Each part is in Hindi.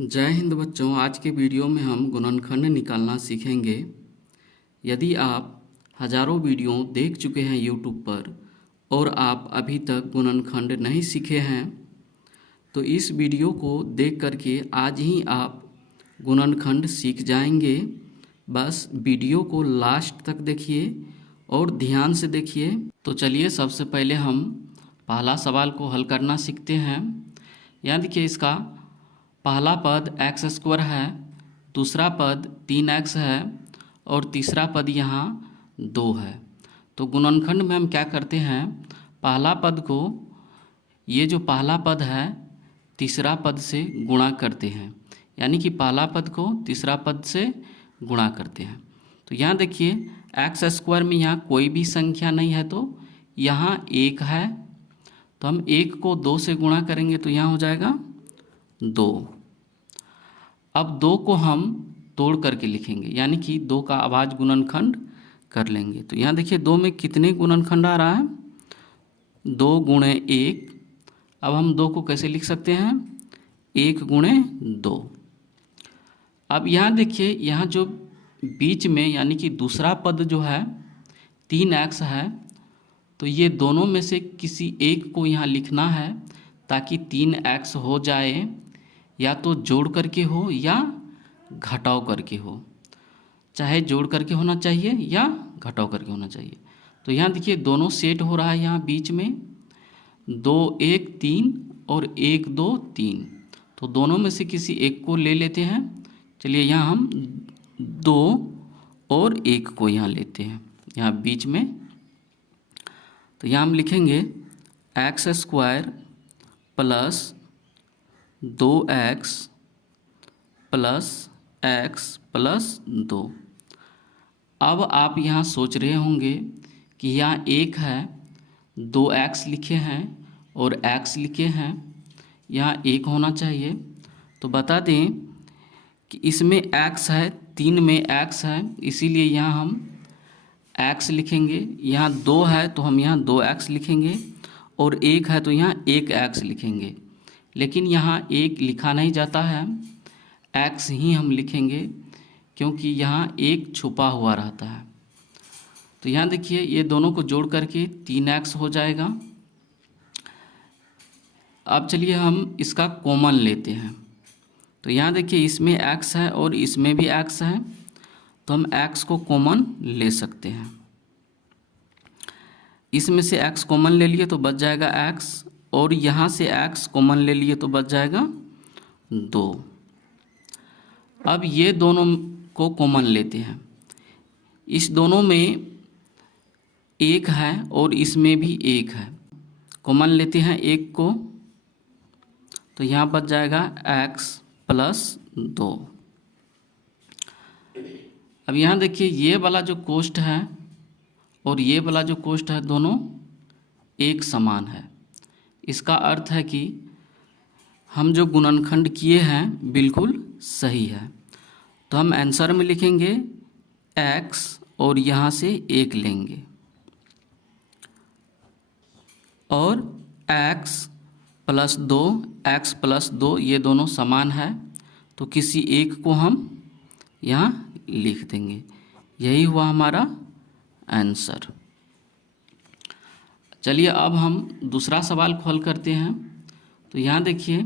जय हिंद बच्चों। आज के वीडियो में हम गुणनखंड निकालना सीखेंगे। यदि आप हज़ारों वीडियो देख चुके हैं यूट्यूब पर और आप अभी तक गुणनखंड नहीं सीखे हैं तो इस वीडियो को देख करके आज ही आप गुणनखंड सीख जाएंगे। बस वीडियो को लास्ट तक देखिए और ध्यान से देखिए। तो चलिए सबसे पहले हम पहला सवाल को हल करना सीखते हैं। यहाँ देखिए, इसका पहला पद x² है, दूसरा पद 3x है और तीसरा पद यहाँ 2 है। तो गुणनखंड में हम क्या करते हैं, पहला पद को, ये जो पहला पद है, तीसरा पद से गुणा करते हैं। यानी कि पहला पद को तीसरा पद से गुणा करते हैं। तो यहाँ देखिए x² में यहाँ कोई भी संख्या नहीं है तो यहाँ 1 है, तो हम 1 को 2 से गुणा करेंगे तो यहाँ हो जाएगा 2। अब 2 को हम तोड़ करके लिखेंगे, यानी कि 2 का आवाज गुणनखंड कर लेंगे। तो यहाँ देखिए 2 में कितने गुणनखंड आ रहा है, 2 गुणे 1। अब हम 2 को कैसे लिख सकते हैं, 1 गुणे 2। अब यहाँ देखिए, यहाँ जो बीच में यानी कि दूसरा पद जो है 3x है, तो ये दोनों में से किसी एक को यहाँ लिखना है ताकि 3x हो जाए। या तो जोड़ करके हो या घटाव करके हो, चाहे जोड़ करके होना चाहिए या घटाव करके होना चाहिए। तो यहाँ देखिए दोनों सेट हो रहा है, यहाँ बीच में 2 1 3 और 1 2 3। तो दोनों में से किसी एक को ले लेते हैं। चलिए यहाँ हम 2 और 1 को यहाँ लेते हैं, यहाँ बीच में। तो यहाँ हम लिखेंगे x² plus 2x plus x plus 2। अब आप यहाँ सोच रहे होंगे कि यहाँ 1 है, 2x लिखे हैं और x लिखे हैं, यहाँ 1 होना चाहिए। तो बता दें कि इसमें x है, 3 में x है, इसीलिए यहाँ हम x लिखेंगे। यहाँ 2 है तो हम यहाँ 2x लिखेंगे और 1 है तो यहाँ 1x लिखेंगे। लेकिन यहाँ 1 लिखा नहीं जाता है, x ही हम लिखेंगे क्योंकि यहाँ 1 छुपा हुआ रहता है। तो यहाँ देखिए ये दोनों को जोड़ करके 3x हो जाएगा। अब चलिए हम इसका कॉमन लेते हैं। तो यहाँ देखिए इसमें x है और इसमें भी x है, तो हम x को कॉमन ले सकते हैं। इसमें से x कॉमन ले लिए तो बच जाएगा x, और यहाँ से x कॉमन ले लिए तो बच जाएगा 2। अब ये दोनों को कॉमन लेते हैं। इस दोनों में 1 है और इसमें भी 1 है, कॉमन लेते हैं 1 को, तो यहाँ बच जाएगा x प्लस 2। अब यहाँ देखिए ये वाला जो कोष्ठ है और ये वाला जो कोष्ठ है, दोनों एक समान है। इसका अर्थ है कि हम जो गुणनखंड किए हैं बिल्कुल सही है। तो हम आंसर में लिखेंगे x और यहाँ से 1 लेंगे और x प्लस 2 ये दोनों समान है, तो किसी एक को हम यहाँ लिख देंगे। यही हुआ हमारा आंसर। चलिए अब हम दूसरा सवाल को हल करते हैं। तो यहाँ देखिए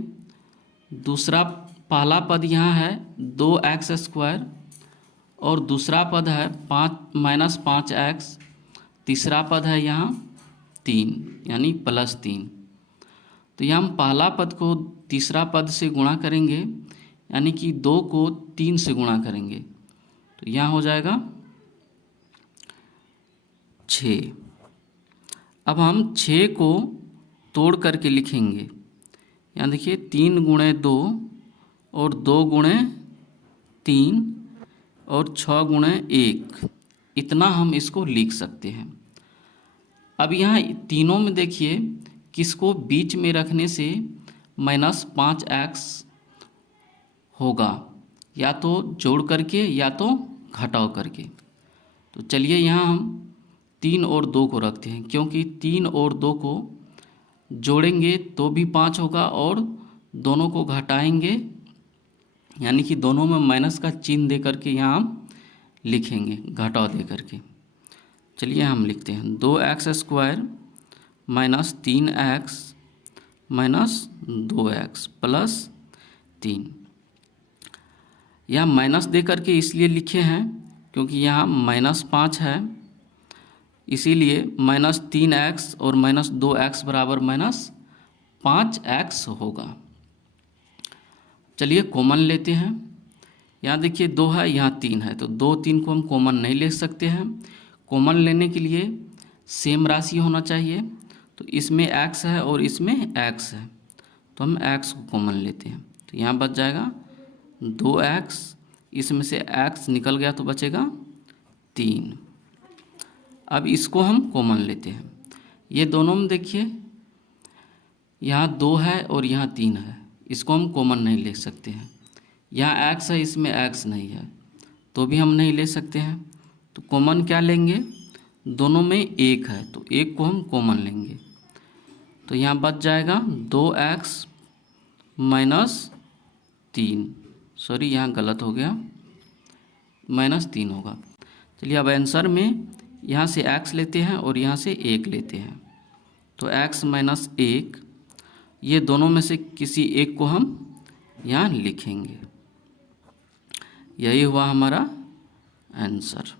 दूसरा पहला पद यहाँ है 2x² और दूसरा पद है -5x, तीसरा पद है यहाँ 3 यानी +3। तो यहाँ हम पहला पद को तीसरा पद से गुणा करेंगे, यानी कि 2 को 3 से गुणा करेंगे, तो यहाँ हो जाएगा 6। अब हम 6 को तोड़ करके लिखेंगे। यहाँ देखिए 3 गुणे 2 और 2 गुणे 3 और 6 गुणे 1, इतना हम इसको लिख सकते हैं। अब यहाँ तीनों में देखिए किसको बीच में रखने से -5x होगा, या तो जोड़ करके या तो घटाव करके। तो चलिए यहाँ हम 3 और 2 को रखते हैं, क्योंकि 3 और 2 को जोड़ेंगे तो भी 5 होगा और दोनों को घटाएंगे यानी कि दोनों में माइनस का चिन्ह दे करके यहाँ हम लिखेंगे घटाव दे करके। चलिए हम लिखते हैं 2x² minus 3x minus 2x plus 3। यहाँ माइनस दे करके इसलिए लिखे हैं क्योंकि यहाँ -5 है, इसीलिए -3x और -2x बराबर -5x होगा। चलिए कॉमन लेते हैं। यहाँ देखिए 2 है, यहाँ 3 है, तो 2 3 को हम कॉमन नहीं ले सकते हैं। कॉमन लेने के लिए सेम राशि होना चाहिए, तो इसमें x है और इसमें x है, तो हम x को कॉमन लेते हैं। तो यहाँ बच जाएगा 2x, इसमें से x निकल गया तो बचेगा 3। अब इसको हम कॉमन लेते हैं। ये दोनों में देखिए यहाँ 2 है और यहाँ 3 है, इसको हम कॉमन नहीं ले सकते हैं। यहाँ x है, इसमें x नहीं है, तो भी हम नहीं ले सकते हैं। तो कॉमन क्या लेंगे, दोनों में 1 है, तो 1 को हम कॉमन लेंगे। तो यहाँ बच जाएगा 2x माइनस 3, सॉरी यहाँ गलत हो गया, -3 होगा। चलिए अब आंसर में यहाँ से x लेते हैं और यहाँ से 1 लेते हैं, तो x माइनस 1, ये दोनों में से किसी एक को हम यहाँ लिखेंगे। यही हुआ हमारा आंसर।